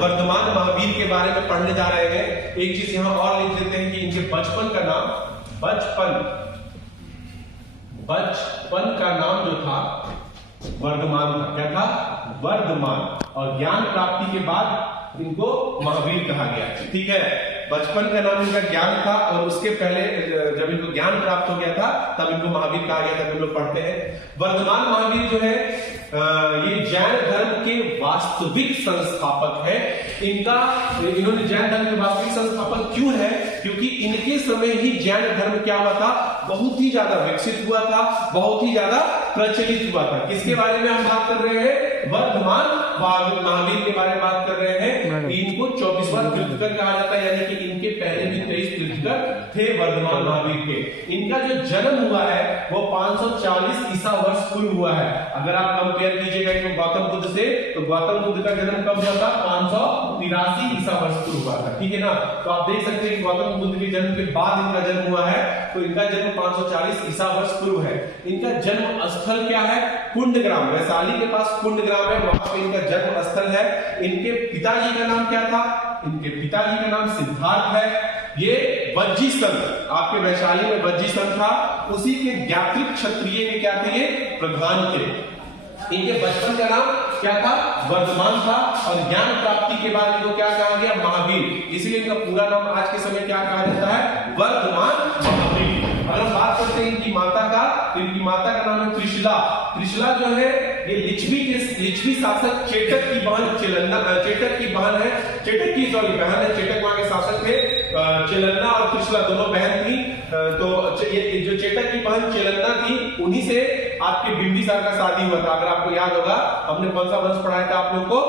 वर्धमान महावीर के बारे में पढ़ने जा रहे हैं। एक चीज यहां और लिख देते हैं कि इनके बचपन का नाम जो था वर्धमान था। क्या था? वर्धमान। और ज्ञान प्राप्ति के बाद इनको महावीर कहा गया। ठीक है, बचपन का नाम इनका ज्ञान था और उसके पहले जब इनको ज्ञान प्राप्त हो गया था तब इनको महावीर कहा गया था। हम लोग पढ़ते हैं वर्धमान महावीर जो है ये जैन धर्म के वास्तविक संस्थापक है। इन्होंने जैन धर्म के वास्तविक संस्थापक क्यों है? क्योंकि इनके समय ही जैन धर्म क्या हुआ था? बहुत ही ज्यादा विकसित हुआ था, बहुत ही ज्यादा प्रचलित हुआ था। किसके बारे में हम बात कर रहे हैं? वर्धमान महावीर के बारे में बात कर रहे हैं। इनको 24वां तीर्थंकर कहा जाता है, यानी कि इनके पहले भी 23 तीर्थंकर थे वर्धमान महावीर के। इनका जो जन्म हुआ है वो 540 ईसा वर्ष पूर्व हुआ है। अगर आप कंपेयर कीजिएगा इनको गौतम बुद्ध से, तो गौतम बुद्ध का जन्म कब हुआ था? 583 ईसा वर्ष पूर्व हुआ था। ठीक है ना? तो आप देख सकते हैं कि गौतम बुद्ध के जन्म के बाद इनका जन्म हुआ है, तो इनका जन्म 540 ईसा वर्ष पूर्व है। इनका जन्म स्थल क्या है? कुंडग्राम, वैशाली के पास कुंडग्राम है, वहां पे इनका जन्म स्थल है। इनके पिताजी का नाम क्या था? इनके पिताजी का नाम सिद्धार्थ है। ये वज्जी संत, आपके वैशाली में वज्जी संत था, उसी के ज्ञात्रिक क्षत्रिय के क्या थे? ये प्रधान थे। इनके बचपन का नाम क्या था? वर्धमान था। और ज्ञान प्राप्ति के बाद इनको क्या कहा गया? महावीर। इसलिए इनका पूरा नाम आज के समय क्या कहा जाता है? वर्धमान महावीर। अगर हम बात करते हैं इनकी माता का, तो इनकी माता का नाम है त्रिशला। त्रिशला जो है ये लिच्छवी शासक चेटक की बहन चेटक की बहन है, चेटक की बहन है। चेटक वहां के शासक थे। चेलन्ना और त्रिशला दोनों बहन थी। तो ये जो चेटक की बहन चेलन्ना थी, उन्हीं से आपके बिंबिसार का शादी हुआ था। अगर आपको याद होगा, हमने कौन सा वंश पढ़ाया था आप लोग को?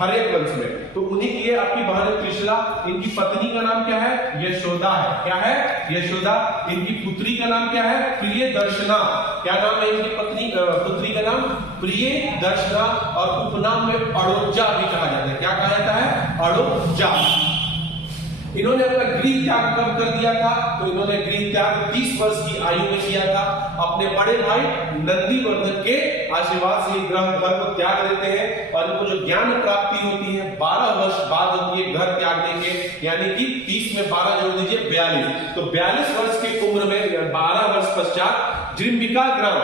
हर्यक वंश में। तो उन्हीं की आपकी बहन है त्रिशला। इनकी पत्नी का नाम क्या है? यशोदा है। क्या है? यशोदा। इनकी पुत्री का नाम क्या है? प्रियदर्शना। क्या नाम है इनकी पुत्री का नाम? प्रियदर्शना। और उपनाम में अड़ोजा भी कहा जाता है। क्या कहा जाता है? अड़ोजा। इन्होंने अपना गृह त्याग कब कर दिया था? तो इन्होंने गृह त्याग 30 वर्ष की आयु में किया था। अपने बड़े भाई नंदीवर्धन के आशीर्वाद से घर को त्याग देते हैं। और इनको जो ज्ञान प्राप्ति होती है 12 वर्ष बाद होती है घर त्यागने के, यानी कि 30 में 12 जोड़ दीजिए 42। तो 42 वर्ष की उम्र में 12 वर्ष पश्चात जृंबिका ग्राम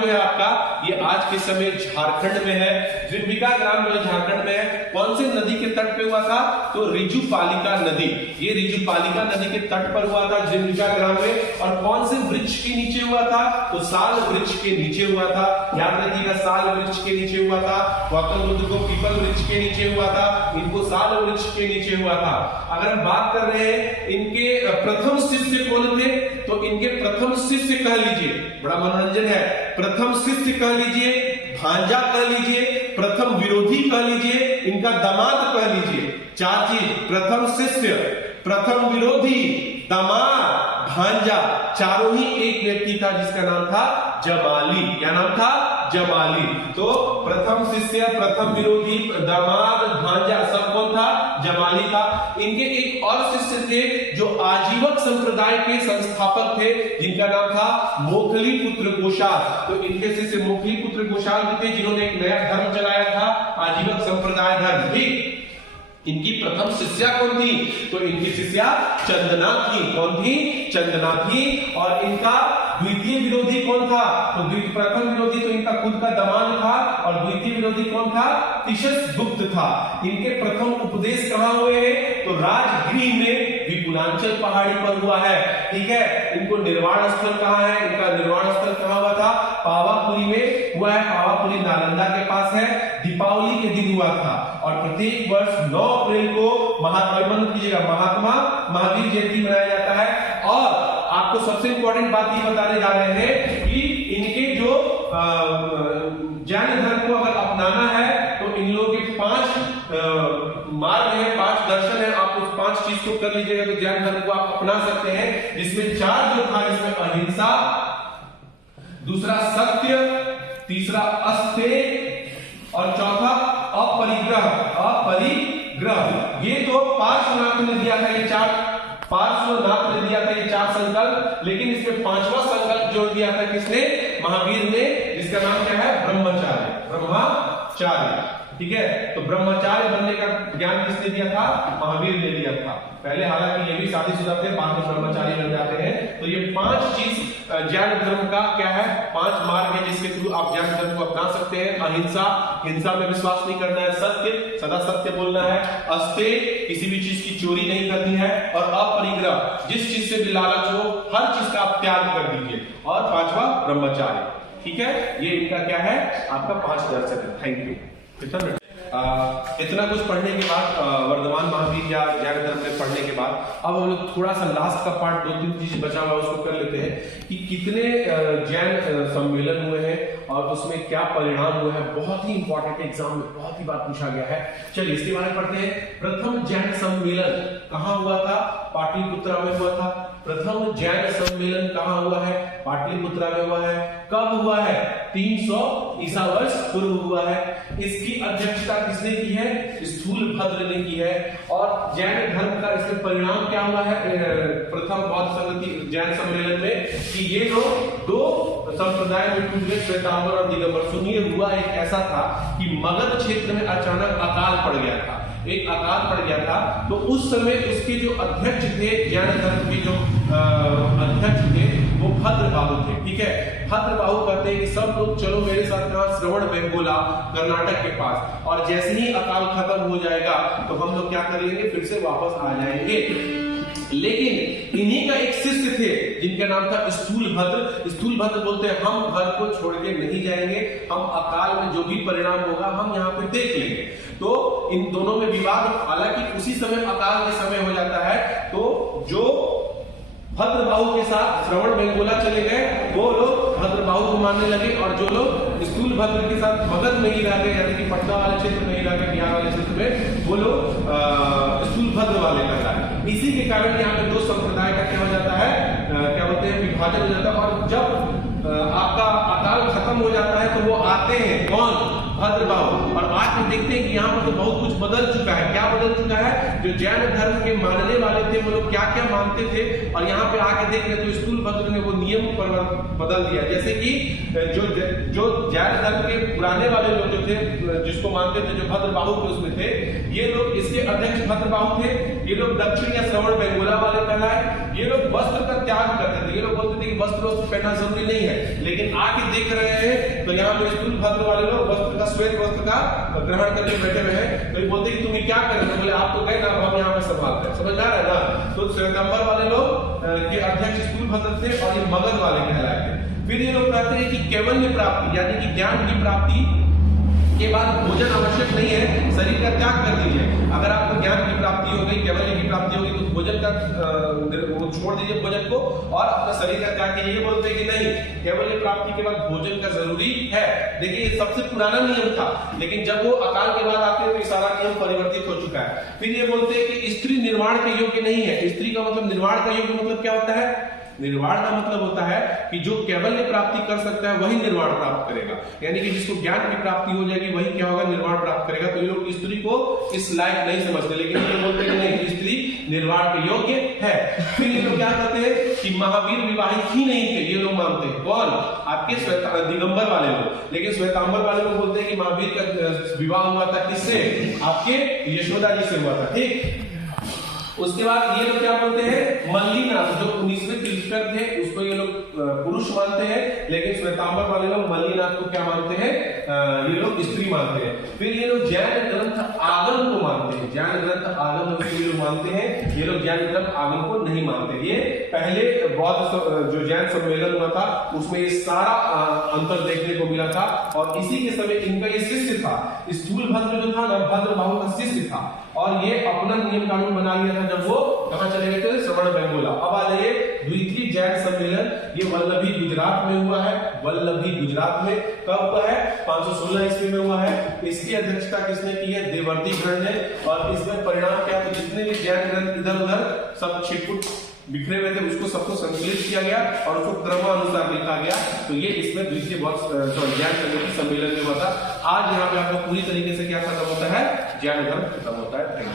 जो है आपका, ये आज के समय झारखंड में है। जृंबिका ग्राम जो है झारखंड में है। कौन से नदी के तट पे हुआ था? तो रिजुपालिका नदी। ये रिजुपालिका नदी के तट पर हुआ था जृंबिका ग्राम में। और कौन से वृक्ष के नीचे हुआ था? तो साल वृक्ष के नीचे हुआ था। याद रखिएगा, साल वृक्ष के नीचे हुआ था। गौतम बुद्ध को पीपल वृक्ष के नीचे हुआ था, इनको साल वृक्ष के नीचे हुआ था। अगर हम बात कर रहे हैं इनके प्रथम शिष्य कौन थे, तो इनके प्रथम शिष्य कह लीजिए, बड़ा मनोरंजन है, प्रथम शिष्य कह लीजिए, भांजा कह लीजिए, प्रथम विरोधी कह लीजिए, इनका दामाद कह लीजिए। 4 चीज, प्रथम शिष्य, प्रथम विरोधी, दामाद, भांजा, चारों ही एक व्यक्ति था जिसका नाम था जमाली। क्या नाम था? जमाली। तो प्रथम शिष्य, प्रथम विरोधी, दामाद, भांजा, सब कौन था? जमाली था। इनके एक और शिष्य थे जो आजीवक संप्रदाय के संस्थापक थे, जिनका नाम था मोखली पुत्र गोशाल। तो इनके शिष्य मोखली पुत्र गोशाल भी थे, जिन्होंने एक नया धर्म चलाया था, आजीवक संप्रदाय धर्म। ठीक, इनकी प्रथम शिष्या कौन थी? तो इनकी शिष्या चंदना थी। कौन थी? चंदना थी। और इनका द्वितीय विरोधी कौन था? तो प्रथम विरोधी तो इनका खुद का दमान था, और द्वितीय विरोधी कौन था? तिशस गुप्त था। इनके प्रथम उपदेश कहां हुए हैं? तो राजगृह में विपुलांचल पहाड़ी पर हुआ है। ठीक है, इनको निर्वाण स्थल कहां है? इनका निर्वाण स्थल कहां हुआ था? पावापुरी में हुआ है। पावापुरी नालंदा के पास है। दीपावली के दिन हुआ था। और प्रत्येक वर्ष 9 अप्रैल को महात्मा महावीर जयंती मनाया जाता है। और आपको सबसे इंपॉर्टेंट बात ये बताने जा रहे हैं कि इनके जो जैन धर्म को अगर अपनाना है तो इन लोगों के 5 मार्ग है, 5 दर्शन है। आप उस 5 चीज को कर लीजिएगा तो जैन धर्म को आप अपना सकते हैं। जिसमें 4 जो था, इसमें अहिंसा, दूसरा सत्य, तीसरा अस्तेय और चौथा अपरिग्रह। ये तो पार्श्वनाथ ने दिया था, ये 4 पार्श्वनाथ ने दिया था ये 4 संकल्प। लेकिन इसमें 5वां संकल्प जोड़ दिया था किसने? महावीर ने, जिसका नाम क्या है? ब्रह्मचार्य। ठीक है। तो ब्रह्मचार्य बनने का ज्ञान किसने दिया था? महावीर ने दिया था। पहले हालांकि ये भी शादीशुदा थे, बाद में ब्रह्मचारी बन जाते हैं। तो ये 5 चीज जैन धर्म का क्या है, 5 मार्ग है जिसके थ्रू आप जैन धर्म को अपना सकते हैं। अहिंसा, हिंसा में विश्वास नहीं करना है, सत्य, सदा सत्य बोलना है, अस्तेय, किसी भी चीज की चोरी नहीं करनी है, और अपरिग्रह, जिस चीज से भी लालच हो हर चीज का आप त्याग कर दीजिए, और 5वां ब्रह्मचार्य। ठीक है, ये इनका क्या है, आपका 5 दर्शन है। Thank you. इतना कुछ पढ़ने के बाद, वर्धमान महावीर या जैन धर्म में पढ़ने के बाद, अब हम लोग थोड़ा सा लास्ट का पार्ट 2-3 चीज बचा हुआ उसको कर लेते हैं कि कितने जैन सम्मेलन हुए हैं और उसमें क्या परिणाम हुए हैं। बहुत ही इंपॉर्टेंट, एग्जाम में बहुत ही बात पूछा गया है। चलिए इसके बारे में पढ़ते हैं। प्रथम जैन सम्मेलन कहाँ हुआ था? पाटलिपुत्रा में हुआ था। प्रथम जैन सम्मेलन कहाँ हुआ है? पाटलिपुत्रा में हुआ है। कब हुआ है? 300 ईसा वर्ष पूर्व हुआ है। इसकी अध्यक्षता किसने की है? स्थूलभद्र ने की है। और जैन धर्म का इसमें परिणाम क्या हुआ है प्रथम बौद्ध संगति जैन सम्मेलन में, कि ये लोग 2 संप्रदाय में टूट गए, श्वेतांबर और दिगंबर। सुनिए, हुआ एक ऐसा था कि मगध क्षेत्र में अचानक अकाल पड़ गया था, एक अकाल पड़ गया था। तो उस समय उसके जो अध्यक्ष थे, जैन धर्म के जो अध्यक्ष थे, वो भद्रबाहु थे। ठीक है, भद्रबाहु कहते हैं कि सब लोग चलो मेरे साथ यहाँ श्रवण बेंगोला कर्नाटक के पास, और जैसे ही अकाल खत्म हो जाएगा तो हम लोग क्या कर लेंगे, फिर से वापस आ जाएंगे। लेकिन इन्हीं का एक शिष्य थे जिनका नाम था स्थूलभद्र। स्थूलभद्र बोलते हैं हम घर को छोड़ के नहीं जाएंगे, हम अकाल में जो भी परिणाम होगा हम यहाँ पे देख लेंगे। तो इन दोनों में विवाद, हालांकि उसी समय अकाल के समय हो जाता है। तो जो भद्रबाहु के साथ श्रवण बेंगोला चले गए, वो लोग भद्रबाहु को मानने लगे, और जो लोग स्थूलभद्र के साथ मगध में ही रह गए, यानी कि पटना वाले क्षेत्र में ही रह गए, बिहार वाले क्षेत्र में, वो लोग स्थूलभद्र वाले कहलाए। इसी के कारण यहाँ पे 2 संप्रदाय का क्या हो जाता है, क्या बोलते हैं, विभाजन हो जाता है। और जब आपका अकाल खत्म हो जाता है तो वो आते हैं, कौन? भद्रबाहु। और आज हम देखते हैं कि यहाँ पर तो बहुत कुछ बदल चुका है। क्या बदल चुका है? जो जैन धर्म के मानने वाले थे वो लोग क्या क्या मानते थे, और यहाँ पे आके देख रहे तो स्थूलभद्र ने वो नियम पर बदल दिया। जैसे कि जो जैन धर्म के पुराने वाले लोग जो थे, जिसको मानते थे, जो भद्रबाहु के उसमें थे, ये लोग, इसके अध्यक्ष भद्रबाहु थे। ये लोग दक्षिण या श्रवण बेंगोला वाले कहलाए। ये लोग वस्त्र का त्याग करते थे। ये लोग बोलते थे कि वस्त्र पहनना जरूरी नहीं है, लेकिन आके देख रहे हैं तो यहाँ पे स्थूलभद्र वाले लोग वस्त्र का, श्वेत वस्त्र का ग्रहण करके बैठे हुए हैं। तो ये बोलते कि तुम्हें क्या करें, बोले आप तो गए ना, हम यहाँ पे संभालते हैं। समझ आ रहा है ना? तो श्वेतांबर वाले लोग के अध्यक्ष स्थूलभद्र थे, और ये मगध वाले कहलाए थे। फिर ये लोग कहते हैं कि कैवल्य प्राप्ति, यानी कि ज्ञान की प्राप्ति के बाद भोजन आवश्यक नहीं है, शरीर का त्याग कर दीजिए। अगर आपको ज्ञान की प्राप्ति हो गई, कैवल्य की प्राप्ति हो गई, तो भोजन का वो छोड़ दीजिए भोजन को, और अपना शरीर का त्याग कीजिए। ये बोलते हैं कि नहीं, कैवल्य प्राप्ति के बाद भोजन का जरूरी है। देखिए, ये सबसे पुराना नियम था, लेकिन जब वो अकाल के बाद आते हैं तो सारा नियम परिवर्तित हो चुका है। फिर ये बोलते हैं कि स्त्री निर्वाण के योग्य नहीं है। स्त्री का मतलब, निर्वाण का योग्य मतलब क्या होता है? निर्वाण का मतलब होता है कि जो कैवल्य प्राप्ति कर सकता है वही निर्वाण प्राप्त करेगा, यानी कि जिसको ज्ञान की प्राप्ति हो जाएगी वही क्या होगा, निर्वाण प्राप्त करेगा। तो ये लोग स्त्री को इस लायक नहीं समझते, लेकिन ये बोलते हैं नहीं, स्त्री निर्वाण के योग्य है। फिर ये लोग क्या कहते हैं कि महावीर विवाहित ही नहीं थे, ये लोग मानते हैं। कौन? आपके दिगंबर वाले लोग। लेकिन श्वेतांबर वाले लोग बोलते हैं कि महावीर का विवाह हुआ था किससे? आपके यशोदा जी से हुआ था। ठीक, उसके बाद ये लोग क्या बोलते हैं, मल्लीनाथ, जो 19वें तीर्थंकर थे, उसको ये लोग पुरुष मानते हैं, लेकिन श्वेतांबर वाले लोग मल्लीनाथ को क्या मानते हैं, ये लोग स्त्री मानते हैं। फिर ये लोग जैन ग्रंथ आगम को मानते हैं। जैन ग्रंथ आगम ये लोग मानते हैं, ये लोग जैन ग्रंथ आगम को नहीं मानते। ये पहले बौद्ध जो जैन सम्मेलन हुआ था उसमें ये सारा अंतर देखने को मिला था, और इसी के समय इनका ये शिष्य था, स्थूलभद्र जो था ना, भद्रबाहु का शिष्य था, और ये अपना नियम कानून बना लिया था जब वो कहां चले गए थे, श्रवण बेंगोला। अब आ जाइए, द्वितीय जैन सम्मेलन, ये वल्लभी गुजरात में हुआ है। वल्लभी गुजरात में कब हुआ है? 516 ईस्वी में हुआ है। इसकी अध्यक्षता किसने की है? देवर्ती गण ने। और इसमें परिणाम क्या, तो जितने भी जैन ग्रंथ इधर उधर सब छिटपुट बिखरे हुए थे, उसको सबको संकलित किया गया और उसको क्रमानुसार लिखा गया। तो ये इसमें द्वितीय जैन संगति सम्मेलन में हुआ था। आज यहाँ पे आपको पूरी तरीके से क्या खत्म होता है, जैन धर्म खत्म होता है।